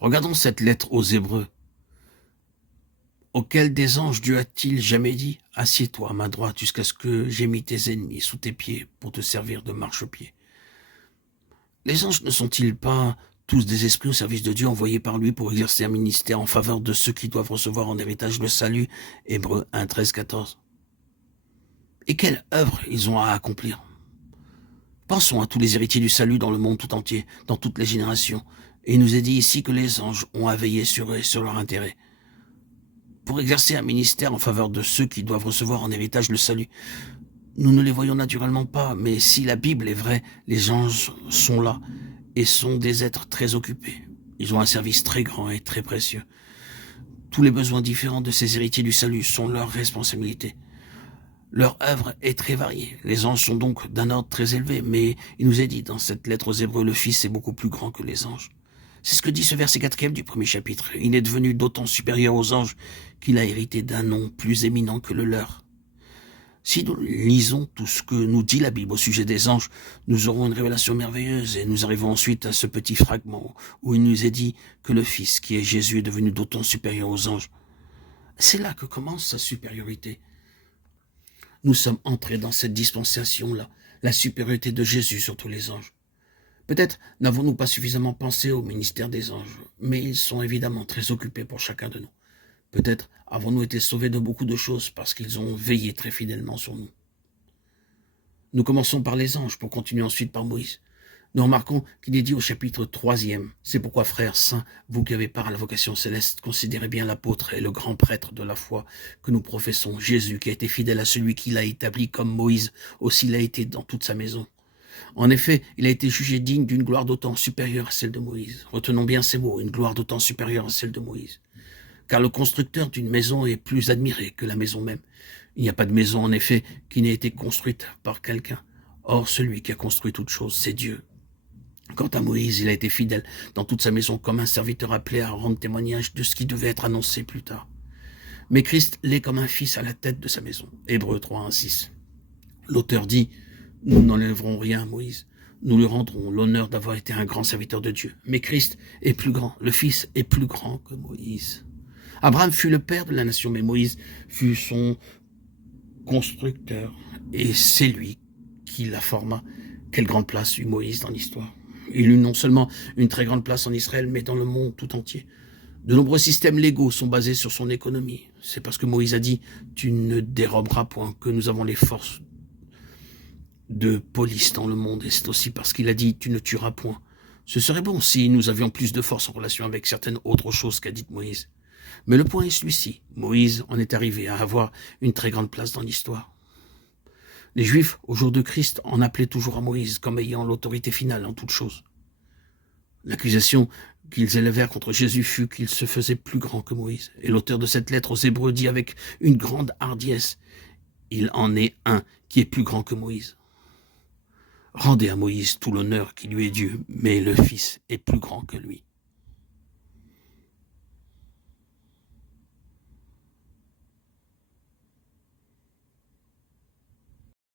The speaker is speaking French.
Regardons cette lettre aux Hébreux. Auquel des anges Dieu a-t-il jamais dit « Assieds-toi à ma droite jusqu'à ce que j'aie mis tes ennemis sous tes pieds pour te servir de marchepied » Les anges ne sont-ils pas tous des esprits au service de Dieu envoyés par lui pour exercer un ministère en faveur de ceux qui doivent recevoir en héritage le salut? Hébreux 1, 13, 14. Et quelle œuvre ils ont à accomplir? Pensons à tous les héritiers du salut dans le monde tout entier, dans toutes les générations. Et il nous est dit ici que les anges ont à veiller sur eux et sur leur intérêt, pour exercer un ministère en faveur de ceux qui doivent recevoir en héritage le salut. Nous ne les voyons naturellement pas, mais si la Bible est vraie, les anges sont là et sont des êtres très occupés. Ils ont un service très grand et très précieux. Tous les besoins différents de ces héritiers du salut sont leur responsabilité. Leur œuvre est très variée. Les anges sont donc d'un ordre très élevé, mais il nous est dit dans cette lettre aux Hébreux, le Fils est beaucoup plus grand que les anges. C'est ce que dit ce verset 4e du premier chapitre. Il est devenu d'autant supérieur aux anges qu'il a hérité d'un nom plus éminent que le leur. Si nous lisons tout ce que nous dit la Bible au sujet des anges, nous aurons une révélation merveilleuse et nous arrivons ensuite à ce petit fragment où il nous est dit que le Fils, qui est Jésus, est devenu d'autant supérieur aux anges. C'est là que commence sa supériorité. Nous sommes entrés dans cette dispensation-là, la supériorité de Jésus sur tous les anges. Peut-être n'avons-nous pas suffisamment pensé au ministère des anges, mais ils sont évidemment très occupés pour chacun de nous. Peut-être avons-nous été sauvés de beaucoup de choses parce qu'ils ont veillé très fidèlement sur nous. Nous commençons par les anges pour continuer ensuite par Moïse. Nous remarquons qu'il est dit au chapitre 3e, « C'est pourquoi, frères saints, vous qui avez part à la vocation céleste, considérez bien l'apôtre et le grand prêtre de la foi que nous professons, Jésus, qui a été fidèle à celui qui l'a établi comme Moïse, aussi l'a été dans toute sa maison. En effet, il a été jugé digne d'une gloire d'autant supérieure à celle de Moïse. Retenons bien ces mots, une gloire d'autant supérieure à celle de Moïse. Car le constructeur d'une maison est plus admiré que la maison même. Il n'y a pas de maison, en effet, qui n'ait été construite par quelqu'un. Or, celui qui a construit toute chose, c'est Dieu. Quant à Moïse, il a été fidèle dans toute sa maison comme un serviteur appelé à rendre témoignage de ce qui devait être annoncé plus tard. Mais Christ l'est comme un fils à la tête de sa maison. Hébreux 3, 1, 6. L'auteur dit, « Nous n'enlèverons rien à Moïse. Nous lui rendrons l'honneur d'avoir été un grand serviteur de Dieu. Mais Christ est plus grand, le Fils est plus grand que Moïse. » Abraham fut le père de la nation, mais Moïse fut son constructeur. Et c'est lui qui la forma. Quelle grande place eut Moïse dans l'histoire. Il eut non seulement une très grande place en Israël, mais dans le monde tout entier. De nombreux systèmes légaux sont basés sur son économie. C'est parce que Moïse a dit « Tu ne déroberas point » que nous avons les forces de police dans le monde. Et c'est aussi parce qu'il a dit « Tu ne tueras point ». Ce serait bon si nous avions plus de force en relation avec certaines autres choses qu'a dites Moïse. Mais le point est celui-ci. Moïse en est arrivé à avoir une très grande place dans l'histoire. Les Juifs, au jour de Christ, en appelaient toujours à Moïse comme ayant l'autorité finale en toute chose. L'accusation qu'ils élevèrent contre Jésus fut qu'il se faisait plus grand que Moïse. Et l'auteur de cette lettre aux Hébreux dit avec une grande hardiesse, « Il en est un qui est plus grand que Moïse. » Rendez à Moïse tout l'honneur qui lui est dû, mais le Fils est plus grand que lui.